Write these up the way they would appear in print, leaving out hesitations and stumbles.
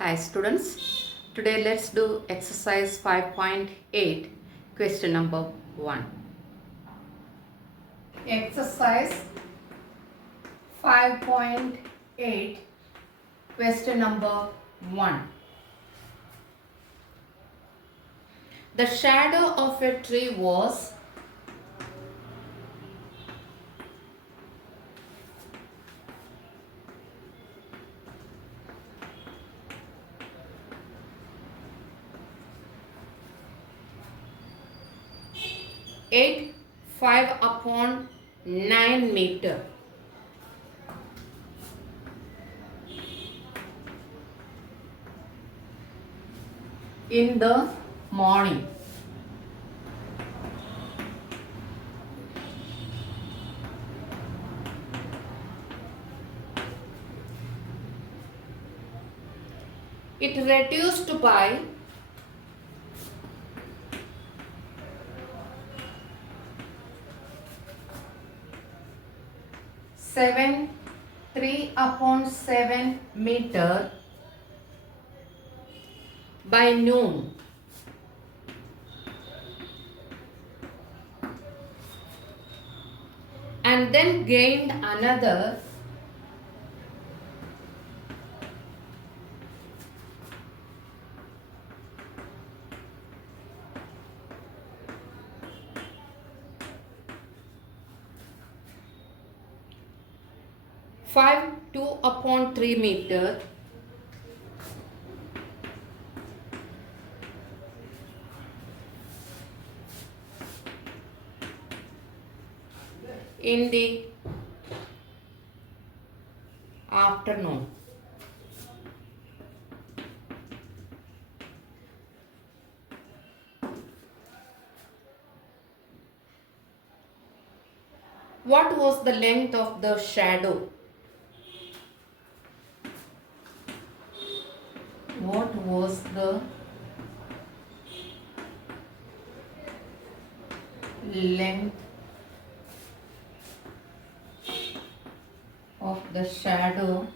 Hi students, today let's do exercise 5.8 question number 1. Exercise 5.8 question number 1. The shadow of a tree was eight 5/9 meter. In the morning. It reduced by 3/7 meter by noon. And then gained another 2/3 meter in the afternoon. What was the length of the shadow? What was the length of the shadow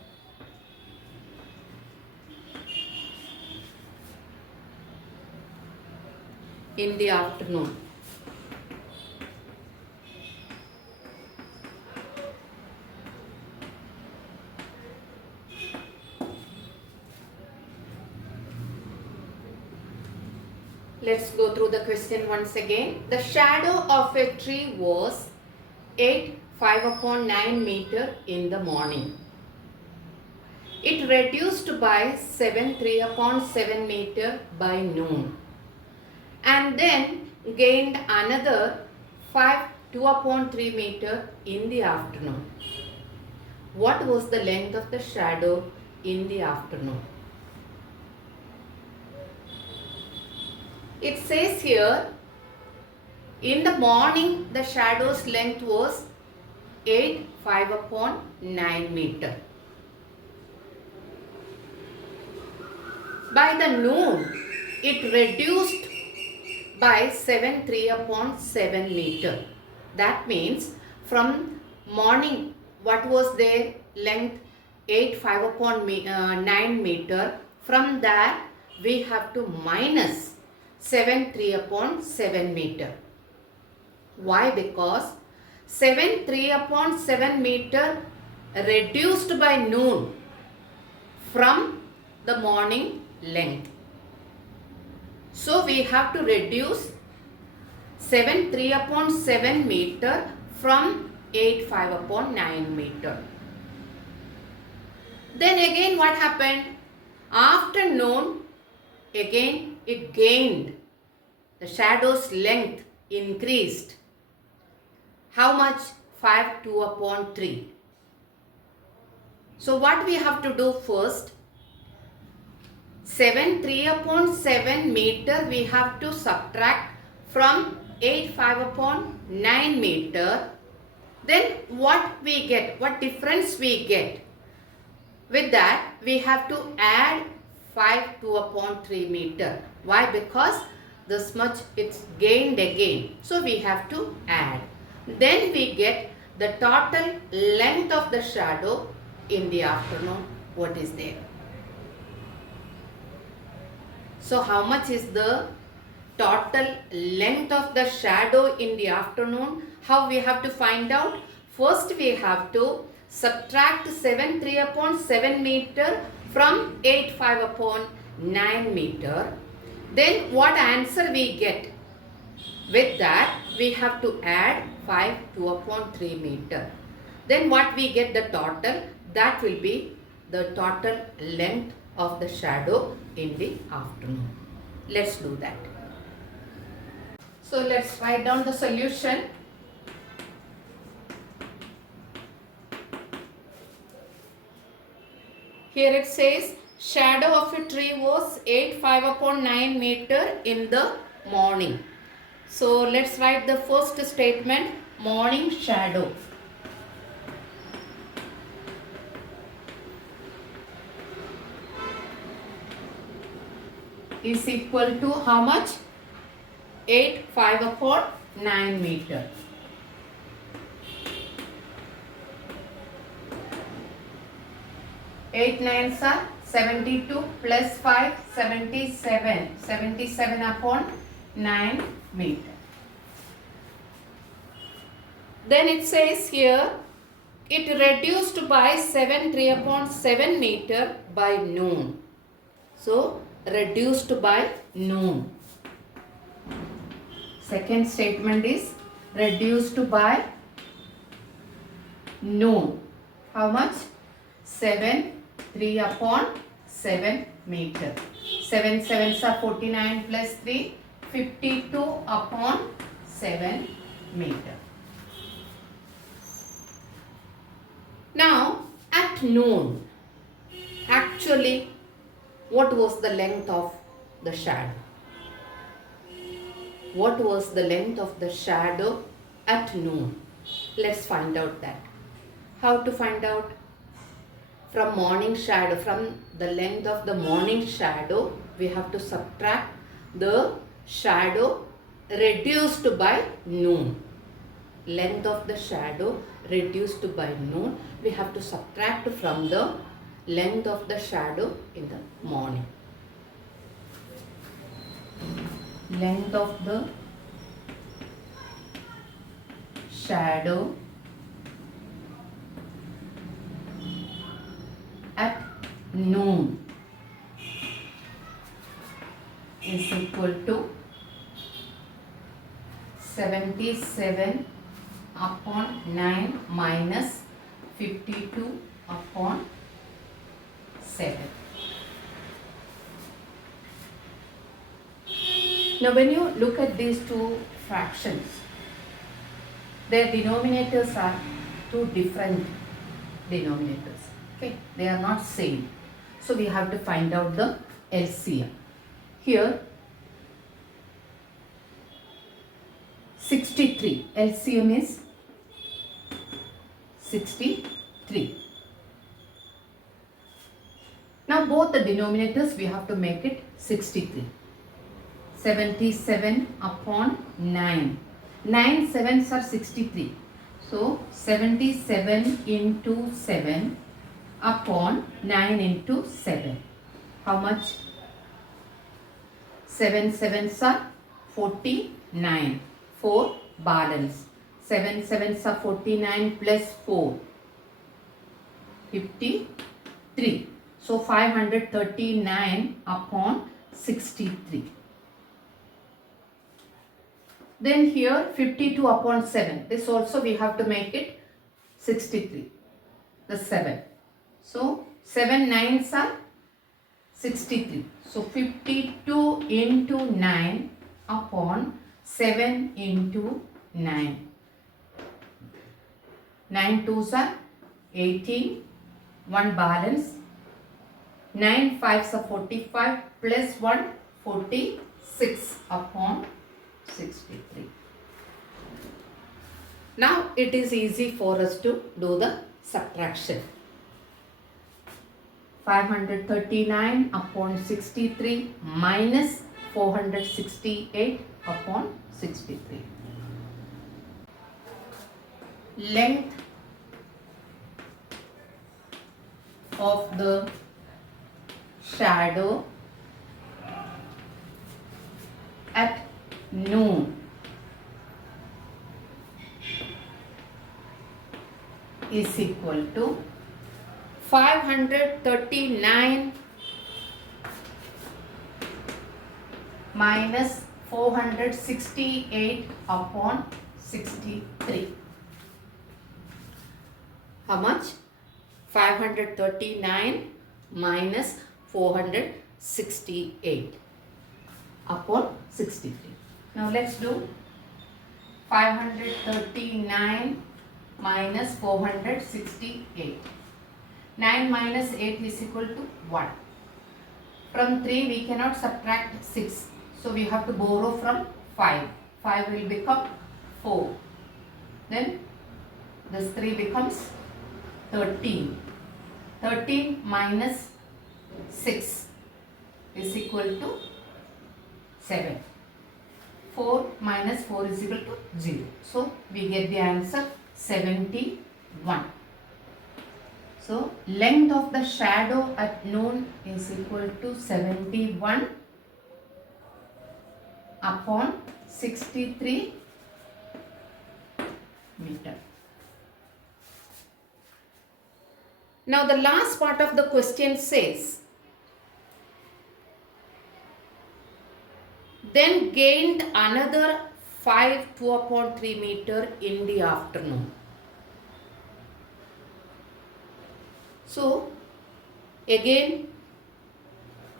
in the afternoon? Let's go through the question once again. The shadow of a tree was 8 5/9 meter in the morning. It reduced by 3/7 meter by noon. And then gained another 2/3 meter in the afternoon. What was the length of the shadow in the afternoon? It says here, in the morning the shadow's length was 8 5/9 meter. By the noon, it reduced by 3/7 meter. That means from morning, what was their length? 8 5/9 meter. From that, we have to minus 3/7 meter. Why? Because 3/7 meter reduced by noon from the morning length. So we have to reduce 3/7 meter from 8 5/9 meter. Then again what happened? Afternoon, again it gained. The shadow's length increased. How much? 2/3. So what we have to do first? 3/7 meter we have to subtract from 8 5/9 meter. Then what we get? What difference we get? With that we have to add 2/3 meter. Why? Because this much it's gained again. So we have to add. Then we get the total length of the shadow in the afternoon. What is there? So how much is the total length of the shadow in the afternoon? How we have to find out? First we have to subtract 7 3 upon 7 meter from 8 5 upon 9 meter. Then what answer we get? With that we have to add 5 2 upon 3 meter. Then what we get the total? That will be the total length of the shadow in the afternoon. Let's do that. So let's write down the solution. Here it says shadow of a tree was 8 5 upon 9 meter in the morning. So let's write the first statement, morning shadow. Is equal to how much? 8 5 upon 9 meter. Eight nines are 72 plus 5 77. 77 upon 9 meter. Then it says here it reduced by 7 3 upon 7 meter by noon. So reduced by noon. Second statement is reduced by noon. How much? 7 3 upon 7 meter. 7 sevens are 49 plus 3, 52 upon 7 meter. Now at noon, actually what was the length of the shadow? What was the length of the shadow at noon? Let's find out that. How to find out? From morning shadow, from the length of the morning shadow, we have to subtract the shadow reduced by noon. Length of the shadow reduced by noon, we have to subtract from the length of the shadow in the morning. Length of the shadow at noon is equal to 77 upon 9 minus 52 upon 7. Now when you look at these two fractions, their denominators are two different denominators. Okay, they are not same. So we have to find out the LCM. Here 63, LCM is 63. Now both the denominators we have to make it 63. 77 upon 9. 9 sevens are 63. So 77 into 7 upon 9 into 7. How much? 7 sevens are 49. 4 balance. 7 sevens are 49 plus 4. 53. So 539 upon 63. Then here 52 upon 7. This also we have to make it 63. The 7. So 7 nines are 63. So 52 into 9 upon 7 into 9. 9 twos are 18. 1 balance. 9 fives are 45 plus 1 46 upon 63. Now it is easy for us to do the subtraction. 539 upon 63 minus 468 upon 63. Length of the shadow noon is equal to 539 minus 468 upon 63. How much? 539 minus 468 upon 63. Now let's do 539 minus 468. 9 minus 8 is equal to 1. From 3 we cannot subtract 6. So we have to borrow from 5. 5 will become 4. Then this 3 becomes 13. 13 minus 6 is equal to 7. 4 minus 4 is equal to 0. So we get the answer 71. So length of the shadow at noon is equal to 71 upon 63 meter. Now the last part of the question says, then gained another 5 2 upon 3 meter in the afternoon. So again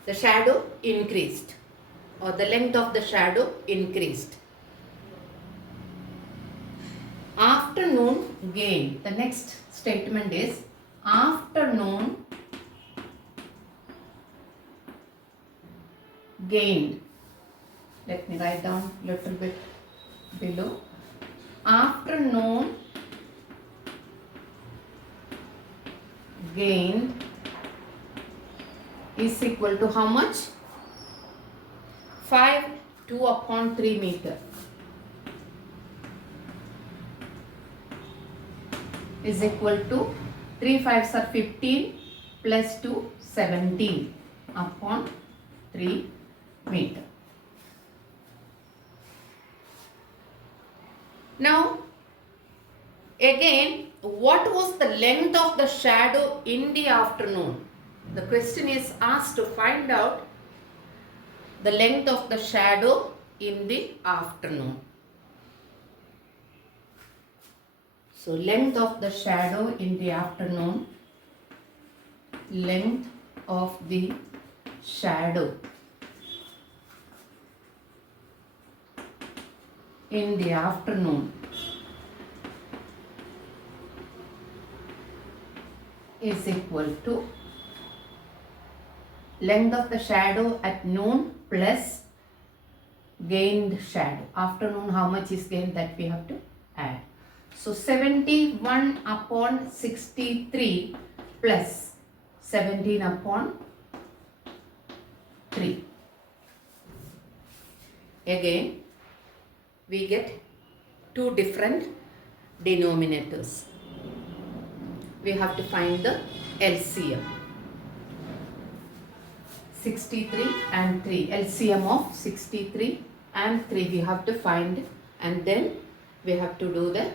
the shadow increased, or the length of the shadow increased. Afternoon gained. The next statement is afternoon gained. Let me write down a little bit below. Afternoon gained is equal to how much? 5 2 upon 3 meter is equal to 3 5s are 15 plus 2 17 upon 3 meter. Now again, what was the length of the shadow in the afternoon? The question is asked to find out the length of the shadow in the afternoon. So length of the shadow in the afternoon, length of the shadow in the afternoon is equal to length of the shadow at noon plus gained shadow. Afternoon, how much is gained, that we have to add. So 71 upon 63 plus 17 upon 3. Again, we get two different denominators. We have to find the LCM. 63 and 3. LCM of 63 and 3 we have to find, and then we have to do the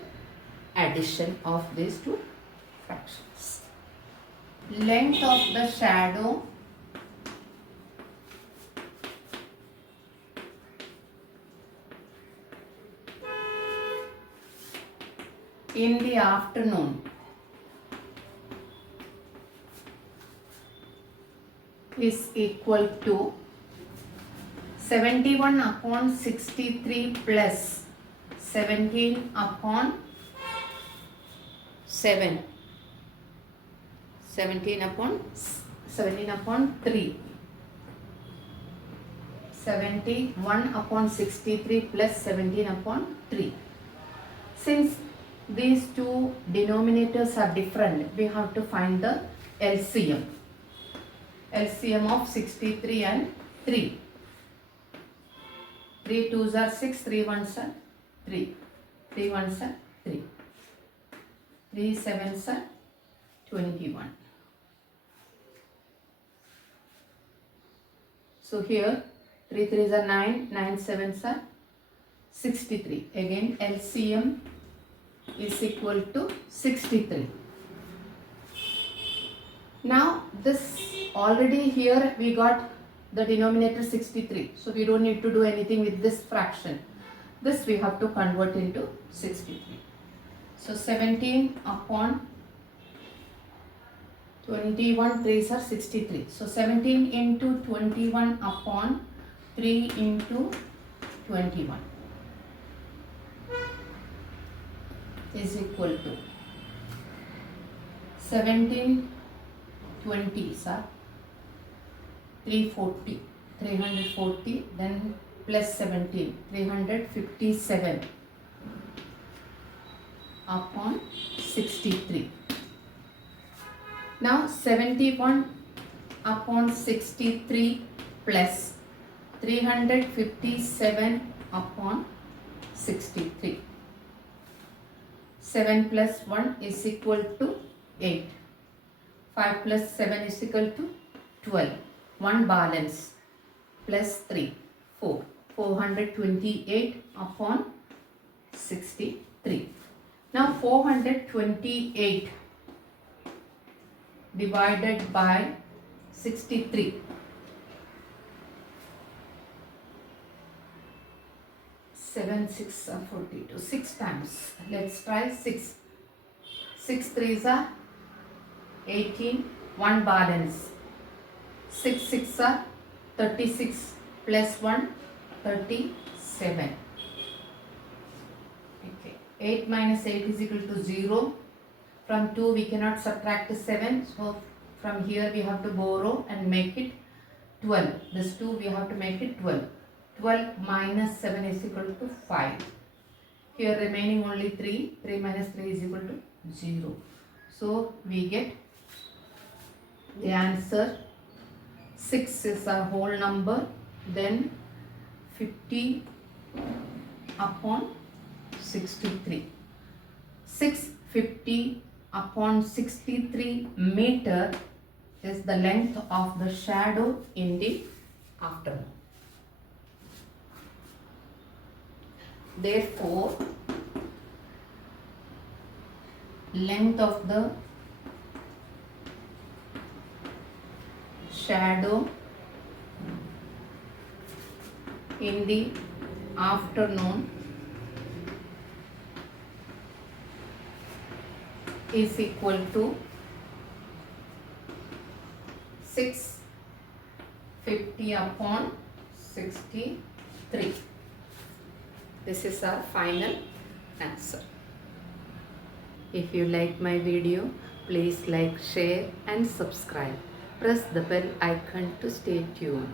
addition of these two fractions. Length of the shadow in the afternoon is equal to 71 upon 63 plus 17 upon 7. 17 upon 3. 71 upon 63 plus 17 upon 3. Since these two denominators are different, we have to find the LCM. LCM of 63 and 3. 3 2s are 6, 3 1s are 3. 3 1s are 3. 3 7s are 21. So here 3 3s are 9, 9 7s are 63. Again LCM is equal to 63. Now this already here we got the denominator 63. So we don't need to do anything with this fraction. This we have to convert into 63. So 17 upon 21 3s are 63. So 17 into 21 upon 3 into 21 is equal to 17 20s are 340, then plus 17 357 upon 63. Now 71 upon 63 plus 357 upon 63. 7 plus 1 is equal to 8. 5 plus 7 is equal to 12. 1 balance plus 3, 4. 428 upon 63. Now 428 divided by 63. 7 6 are 42. 6 times. Let's try 6. 6 3s are 18. 1 balance. 6 6 are 36 plus 1 37. Okay. 8 minus 8 is equal to 0. From 2 we cannot subtract 7. So from here we have to borrow and make it 12. This 2 we have to make it 12. 12 minus 7 is equal to 5. Here remaining only 3. 3 minus 3 is equal to 0. So we get the answer 6 is a whole number, then 50 upon 63. 650 upon 63 meter is the length of the shadow in the afternoon. Therefore, length of the shadow in the afternoon is equal to 650 upon 63. This is our final answer. If you like my video, please like, share and subscribe. Press the bell icon to stay tuned.